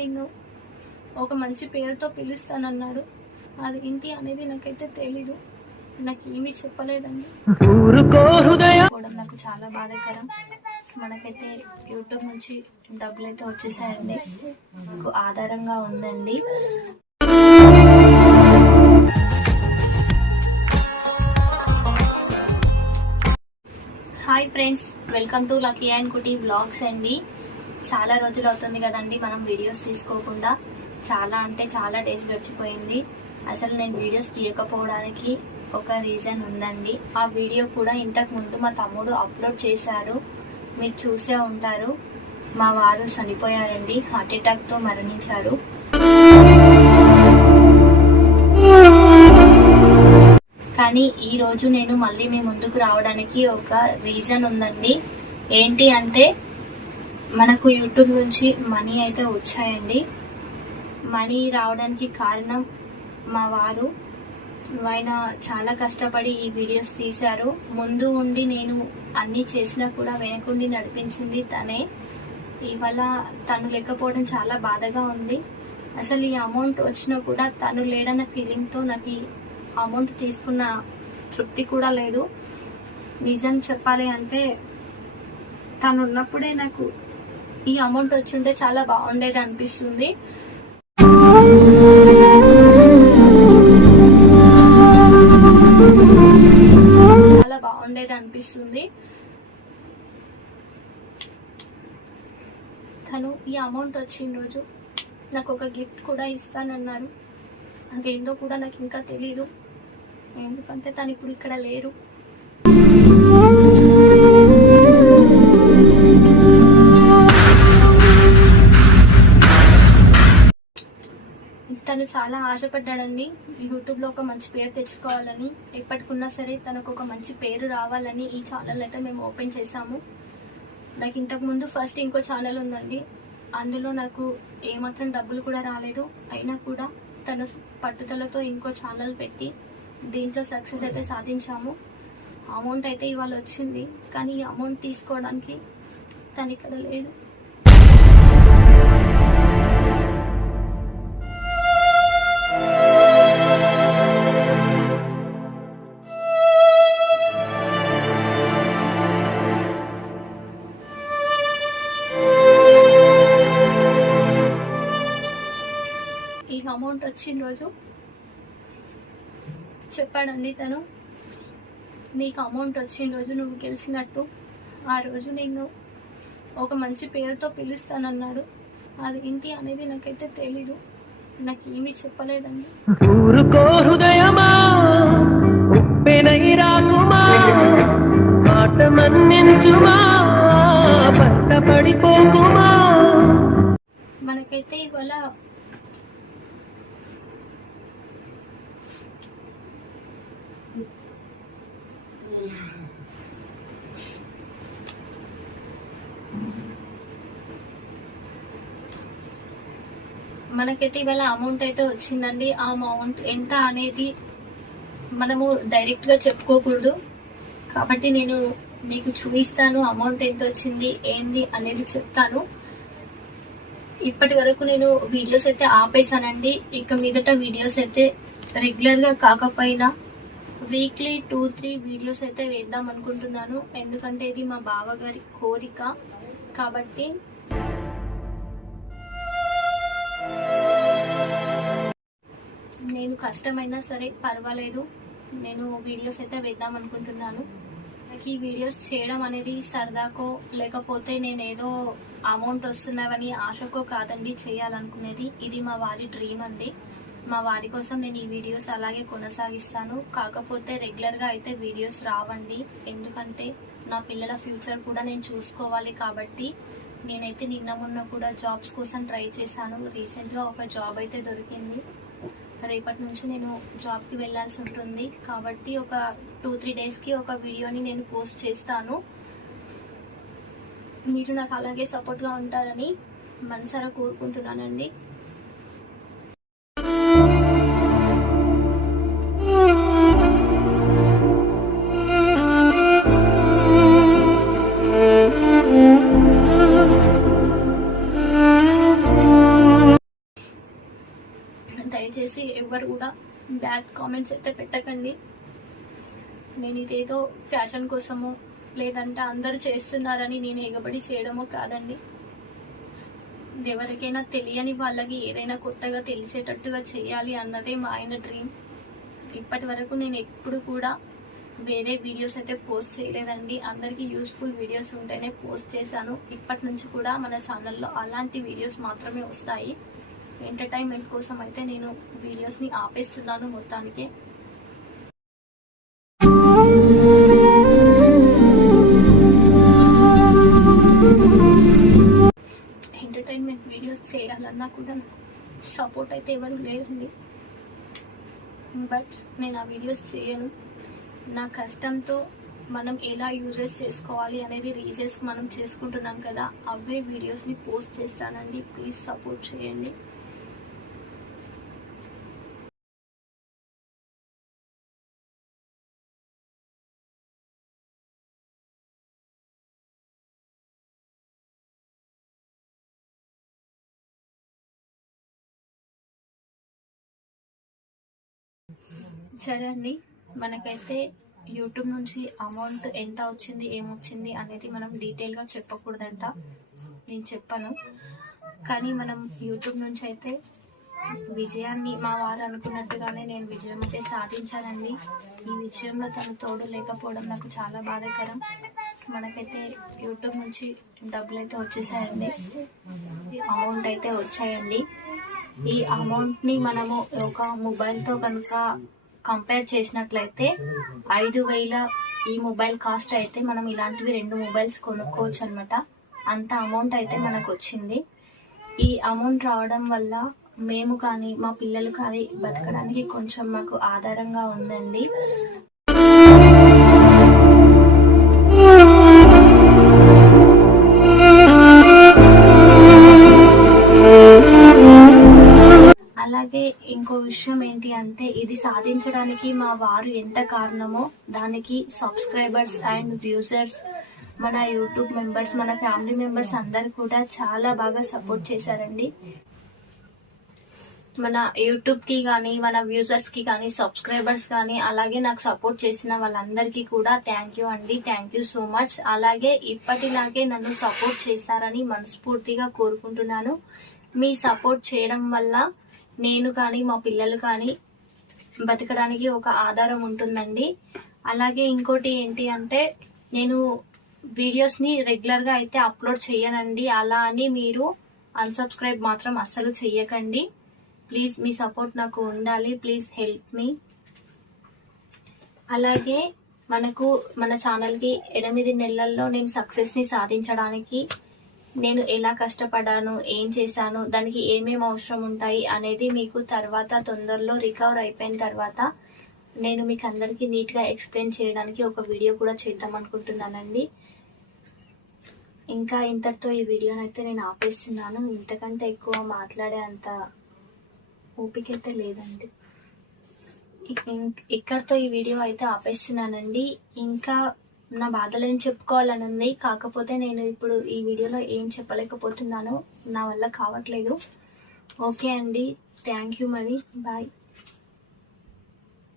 నిన్ను ఒక మంచి పేరుతో పిలుస్తానన్నాడు. అది ఏంటి అనేది నాకైతే తెలీదు. నాకు ఏమీ చెప్పలేదండి. నాకు చాలా బాధాకరం. మనకైతే యూట్యూబ్ నుంచి డబ్బులు అయితే వచ్చేసాయండి. నాకు ఆధారంగా ఉందండి. Hi friends. Welcome to lucky and Kutty vlogs అండి. చాలా రోజులు అవుతుంది కదండి మనం వీడియోస్ తీసుకోకుండా. చాలా అంటే చాలా డేస్ గడిచిపోయింది. అసలు నేను వీడియోస్ తీయకపోవడానికి ఒక రీజన్ ఉందండి. ఆ వీడియో కూడా ఇంతకు ముందు మా తమ్ముడు అప్లోడ్ చేశారు. మీరు చూసే ఉంటారు. మా వారు చనిపోయారండి. హార్ట్ అటాక్తో మరణించారు. కానీ ఈ రోజు నేను మళ్ళీ మీ ముందుకు రావడానికి ఒక రీజన్ ఉందండి. ఏంటి అంటే మనకు యూట్యూబ్ నుంచి మనీ అయితే వచ్చాయండి. మనీ రావడానికి కారణం మా వారు. ఆయన చాలా కష్టపడి ఈ వీడియోస్ తీశారు. ముందు ఉండి నేను అన్నీ చేసినా కూడా వెనకుండి నడిపించింది తనే. ఇవాళ తను లేకపోవడం చాలా బాధగా ఉంది. అసలు ఈ అమౌంట్ వచ్చినా కూడా తను లేడన్న ఫీలింగ్తో నాకు ఈ అమౌంట్ తీసుకున్న తృప్తి కూడా లేదు. నిజం చెప్పాలి అంటే తను ఉన్నప్పుడే నాకు ఈ అమౌంట్ వచ్చింటే చాలా బాగుండేది అనిపిస్తుంది. చాలా బాగుండేది అనిపిస్తుంది. తను ఈ అమౌంట్ వచ్చిన రోజు నాకు ఒక గిఫ్ట్ కూడా ఇస్తానన్నారు. అదేందో కూడా నాకు ఇంకా తెలీదు. ఎందుకంటే తను ఇప్పుడు ఇక్కడ లేరు. చాలా ఆశపడ్డాడండి. యూట్యూబ్లో ఒక మంచి పేరు తెచ్చుకోవాలని. ఎప్పటికున్నా సరే తనకు ఒక మంచి పేరు రావాలని ఈ ఛానల్ అయితే మేము ఓపెన్ చేసాము నాకు ఇంతకు ముందు ఫస్ట్ ఇంకో ఛానల్ ఉందండి. అందులో నాకు ఏమాత్రం డబ్బులు కూడా రాలేదు. అయినా కూడా తన పట్టుదలతో ఇంకో ఛానల్ పెట్టి దీంట్లో సక్సెస్ అయితే సాధించాము. అమౌంట్ అయితే ఇవాళ వచ్చింది. కానీ ఈ అమౌంట్ తీసుకోవడానికి తను ఇక్కడ లేదు ఈ అమౌంట్ వచ్చిన రోజు చెప్పాడండి తను. నీకు అమౌంట్ వచ్చిన రోజు నువ్వు గెలిచినట్టు. ఆ రోజు నేను ఒక మంచి పేరుతో పిలుస్తానన్నాడు. అది ఏంటి అనేది నాకైతే తెలీదు. నాకు ఏమీ చెప్పలేదండి. ఊరుకో హృదయమా ఉప్పెనై రాకుమా మాట మన్నించుమా పంట పడిపోకుమా మనకైతే ఇవాళ మనకైతే ఇవాళ అమౌంట్ అయితే వచ్చిందండి. ఆ అమౌంట్ ఎంత అనేది మనము డైరెక్ట్గా చెప్పుకోకూడదు. కాబట్టి నేను మీకు చూపిస్తాను అమౌంట్ ఎంత వచ్చింది ఏంది అనేది చెప్తాను. ఇప్పటి వరకు నేను వీడియోస్ అయితే ఆపేసానండి ఇక మీదట వీడియోస్ అయితే రెగ్యులర్గా కాకపోయినా వీక్లీ టూ త్రీ వీడియోస్ అయితే వేద్దాం అనుకుంటున్నాను. ఎందుకంటే ఇది మా బావగారి కోరిక. కాబట్టి నేను కష్టమైనా సరే పర్వాలేదు. నేను వీడియోస్ అయితే వేద్దాం అనుకుంటున్నాను. నాకు ఈ వీడియోస్ చేయడం అనేది సరదాకో లేకపోతే నేను ఏదో అమౌంట్ వస్తున్నావని ఆశకో కాదండి చేయాలనుకునేది. ఇది మా వారి డ్రీమ్ అండి. మా వారి కోసం నేను ఈ వీడియోస్ అలాగే కొనసాగిస్తాను. కాకపోతే రెగ్యులర్గా అయితే వీడియోస్ రావండి. ఎందుకంటే నా పిల్లల ఫ్యూచర్ కూడా నేను చూసుకోవాలి కాబట్టి నేనైతే నిన్న మొన్న కూడా జాబ్స్ కోసం ట్రై చేశాను. రీసెంట్గా ఒక జాబ్ అయితే దొరికింది. రేపటి నుంచి నేను జాబ్కి వెళ్ళాల్సి ఉంటుంది. కాబట్టి ఒక టూ త్రీ డేస్కి ఒక వీడియోని నేను పోస్ట్ చేస్తాను. మీరు నాకు అలాగే సపోర్ట్గా ఉంటారని మనసారా కోరుకుంటున్నానండి. దయచేసి ఎవరు కూడా బ్యాడ్ కామెంట్స్ అయితే పెట్టకండి. నేను ఇదేదో ఫ్యాషన్ కోసమో లేదంటే అందరూ చేస్తున్నారని నేను ఎగబడి చేయడమో కాదండి. ఎవరికైనా తెలియని వాళ్ళకి ఏదైనా కొత్తగా తెలిసేటట్టుగా చేయాలి అన్నదే మా ఆయన డ్రీమ్ ఇప్పటి వరకు నేను ఎప్పుడు కూడా వేరే వీడియోస్ అయితే పోస్ట్ చేయలేదండి. అందరికీ యూస్ఫుల్ వీడియోస్ ఉంటేనే పోస్ట్ చేశాను. ఇప్పటి నుంచి కూడా మన ఛానల్లో అలాంటి వీడియోస్ మాత్రమే వస్తాయి. ఎంటర్టైన్మెంట్ కోసం అయితే నేను వీడియోస్ని ఆపేస్తున్నాను మొత్తానికి. ఎంటర్టైన్మెంట్ వీడియోస్ చేయాలన్నా కూడా సపోర్ట్ అయితే ఎవరు లేరండి. బట్ నేను ఆ వీడియోస్ చేయను. నా కష్టంతో మనం ఎలా యూజెస్ చేసుకోవాలి అనేది రీజెస్ మనం చేసుకుంటున్నాం కదా అవే వీడియోస్ని పోస్ట్ చేస్తానండి. ప్లీజ్ సపోర్ట్ చేయండి. సరే అండి మనకైతే యూట్యూబ్ నుంచి అమౌంట్ ఎంత వచ్చింది ఏమొచ్చింది అనేది మనం డీటెయిల్గా చెప్పకూడదంట. నేను చెప్పాను. కానీ మనం యూట్యూబ్ నుంచి అయితే విజయాన్ని మా వారు అనుకున్నట్టుగానే నేను విజయం అయితే సాధించానండి. ఈ విజయంలో తను తోడు లేకపోవడం నాకు చాలా బాధాకరం. మనకైతే యూట్యూబ్ నుంచి డబ్బులు అయితే వచ్చేసాయండి. అమౌంట్ అయితే వచ్చాయండి. ఈ అమౌంట్ని మనము ఒక మొబైల్తో కనుక కంపేర్ చేసినట్లయితే ఐదు వేల ఈ మొబైల్ కాస్ట్ అయితే మనం ఇలాంటివి రెండు మొబైల్స్ కొనుక్కోవచ్చు అనమాట అంత అమౌంట్ అయితే మనకు వచ్చింది. ఈ అమౌంట్ రావడం వల్ల మేము కానీ మా పిల్లలు కానీ బతకడానికి కొంచెం మాకు ఆధారంగా ఉందండి. ఇంకో విషయం ఏంటి అంటే ఇది సాధించడానికి మా వారు ఎంత కారణమో దానికి సబ్స్క్రైబర్స్ అండ్ వ్యూజర్స్ మన యూట్యూబ్ మెంబర్స్ మన ఫ్యామిలీ మెంబర్స్ అందరు కూడా చాలా బాగా సపోర్ట్ చేశారండి. మన యూట్యూబ్కి కానీ మన వ్యూజర్స్కి కానీ సబ్స్క్రైబర్స్ కానీ అలాగే నాకు సపోర్ట్ చేసిన వాళ్ళందరికీ కూడా థ్యాంక్ యూ అండి. థ్యాంక్ యూ సో మచ్ అలాగే ఇప్పటిలాగే నన్ను సపోర్ట్ చేస్తారని మనస్ఫూర్తిగా కోరుకుంటున్నాను. మీ సపోర్ట్ చేయడం వల్ల నేను కానీ మా పిల్లలు కానీ బతకడానికి ఒక ఆధారం ఉంటుందండి. అలాగే ఇంకోటి ఏంటి అంటే నేను వీడియోస్ని రెగ్యులర్గా అయితే అప్లోడ్ చేయనండి. అలా అని మీరు అన్సబ్స్క్రైబ్ మాత్రం అస్సలు చెయ్యకండి. ప్లీజ్ మీ సపోర్ట్ నాకు ఉండాలి. Please help me. అలాగే మనకు మన ఛానల్కి ఎనిమిది నెలల్లో నేను సక్సెస్ని సాధించడానికి నేను ఎలా కష్టపడ్డాను ఏం చేశాను దానికి ఏమేమి అవసరం ఉంటాయి అనేది మీకు తర్వాత తొందరలో రికవర్ అయిపోయిన తర్వాత నేను మీకు అందరికీ నీట్గా ఎక్స్ప్లెయిన్ చేయడానికి ఒక వీడియో కూడా చేద్దాం అనుకుంటున్నానండి. ఇంకా ఇంతటితో ఈ వీడియోని అయితే నేను ఆపేస్తున్నాను. ఇంతకంటే ఎక్కువ మాట్లాడే అంత ఓపిక అయితే లేదండి ఇక్కడితో ఈ వీడియో అయితే ఆపేస్తున్నానండి. ఇంకా నా బాధలను చెప్పుకోవాలని ఉంది కాకపోతే నేను ఇప్పుడు ఈ వీడియోలో ఏం చెప్పలేకపోతున్నాను నా వల్ల కావట్లేదు. ఓకే అండి. థ్యాంక్ యూ మరి. బాయ్.